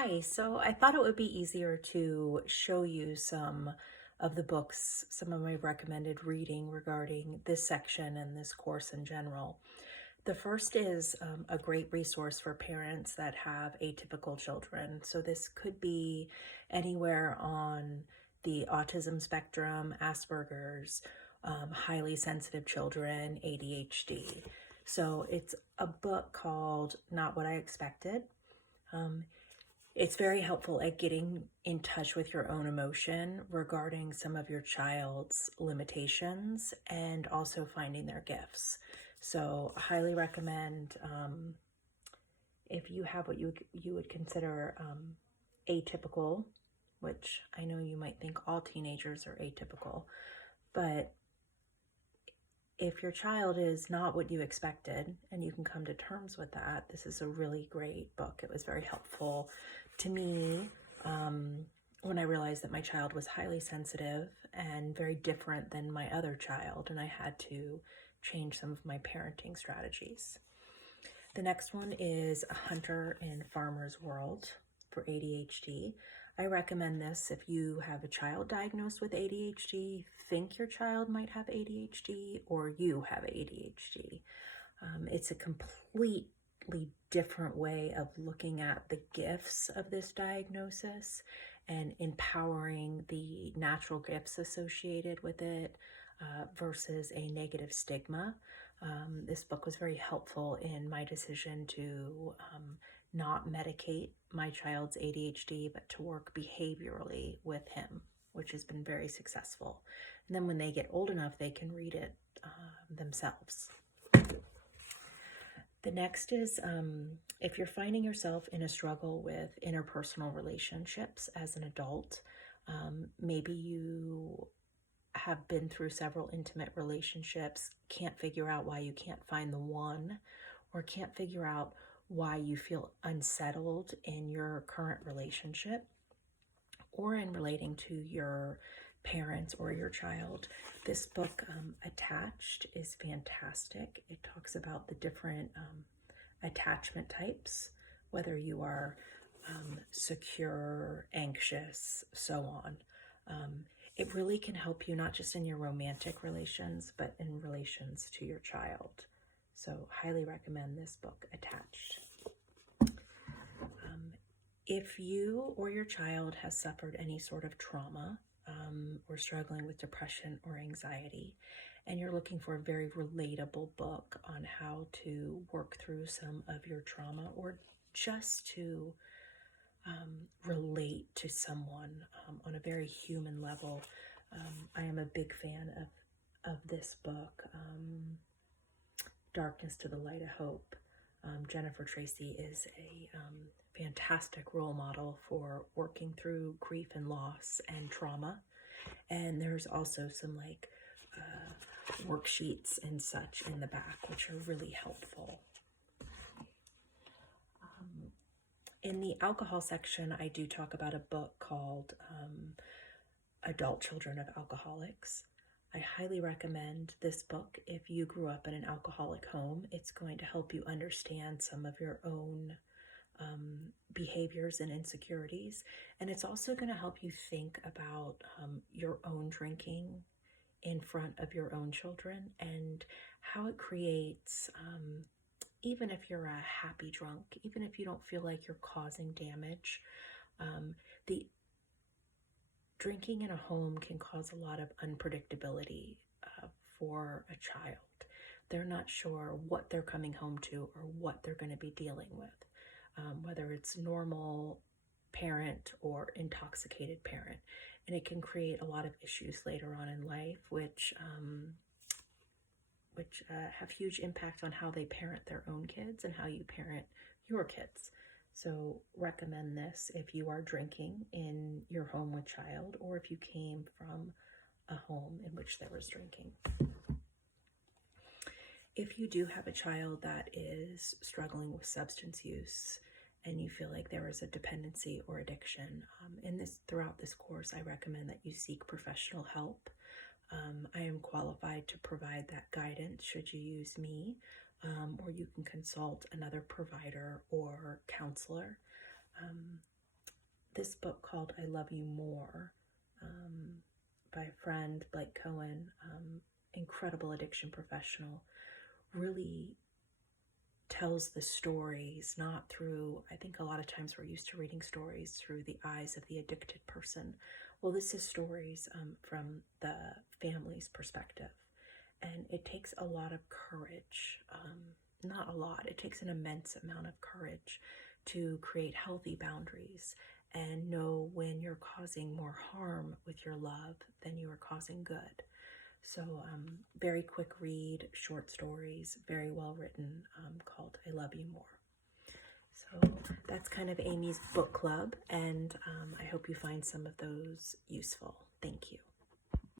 Hi, so I thought it would be easier to show you some of the books, some of my recommended reading regarding this section and this course in general. The first is a great resource for parents that have atypical children. So this could be anywhere on the autism spectrum, Asperger's, highly sensitive children, ADHD. So it's a book called Not What I Expected. Um, it's very helpful at getting in touch with your own emotion regarding some of your child's limitations and also finding their gifts. So, I highly recommend if you have what you would consider atypical, which I know you might think all teenagers are atypical, but if your child is not what you expected and you can come to terms with that, this is a really great book. It was very helpful to me when I realized that my child was highly sensitive and very different than my other child, and I had to change some of my parenting strategies. The next one is A Hunter in Farmer's World for ADHD. I recommend this if you have a child diagnosed with ADHD, think your child might have ADHD, or you have ADHD. It's a completely different way of looking at the gifts of this diagnosis and empowering the natural gifts associated with it versus a negative stigma. This book was very helpful in my decision to not medicate my child's ADHD, but to work behaviorally with him, which has been very successful. And then when they get old enough, they can read it themselves. The next is if you're finding yourself in a struggle with interpersonal relationships as an adult, maybe you have been through several intimate relationships, can't figure out why you can't find the one, or can't figure out why you feel unsettled in your current relationship or in relating to your parents or your child. This book, Attached, is fantastic. It talks about the different attachment types, whether you are secure, anxious, so on. It really can help you not just in your romantic relations, but in relations to your child. So, highly recommend this book, Attached. If you or your child has suffered any sort of trauma or struggling with depression or anxiety, and you're looking for a very relatable book on how to work through some of your trauma or just to relate to someone on a very human level, I am a big fan of this book, Darkness to the Light of Hope. Jennifer Tracy is a fantastic role model for working through grief and loss and trauma. And there's also some worksheets and such in the back, which are really helpful. In the alcohol section, I do talk about a book called Adult Children of Alcoholics. I highly recommend this book if you grew up in an alcoholic home. It's going to help you understand some of your own behaviors and insecurities. And it's also going to help you think about your own drinking in front of your own children and how it creates, even if you're a happy drunk, even if you don't feel like you're causing damage, the drinking in a home can cause a lot of unpredictability for a child. They're not sure what they're coming home to or what they're going to be dealing with, whether it's normal parent or intoxicated parent. And it can create a lot of issues later on in life, which have huge impact on how they parent their own kids and how you parent your kids. So recommend this if you are drinking in your home with child or if you came from a home in which there was drinking. If you do have a child that is struggling with substance use and you feel like there is a dependency or addiction, throughout this course, I recommend that you seek professional help. I am qualified to provide that guidance should you use me, or you can consult another provider or counselor. this book called I Love You More by a friend, Blake Cohen, incredible addiction professional, really tells the stories not through, I think a lot of times we're used to reading stories through the eyes of the addicted person. Well, this is stories from the family's perspective. And it takes a lot of courage, not a lot, it takes an immense amount of courage to create healthy boundaries and know when you're causing more harm with your love than you are causing good. So very quick read, short stories, very well written, called I Love You More. So that's kind of Amy's book club, and I hope you find some of those useful. Thank you.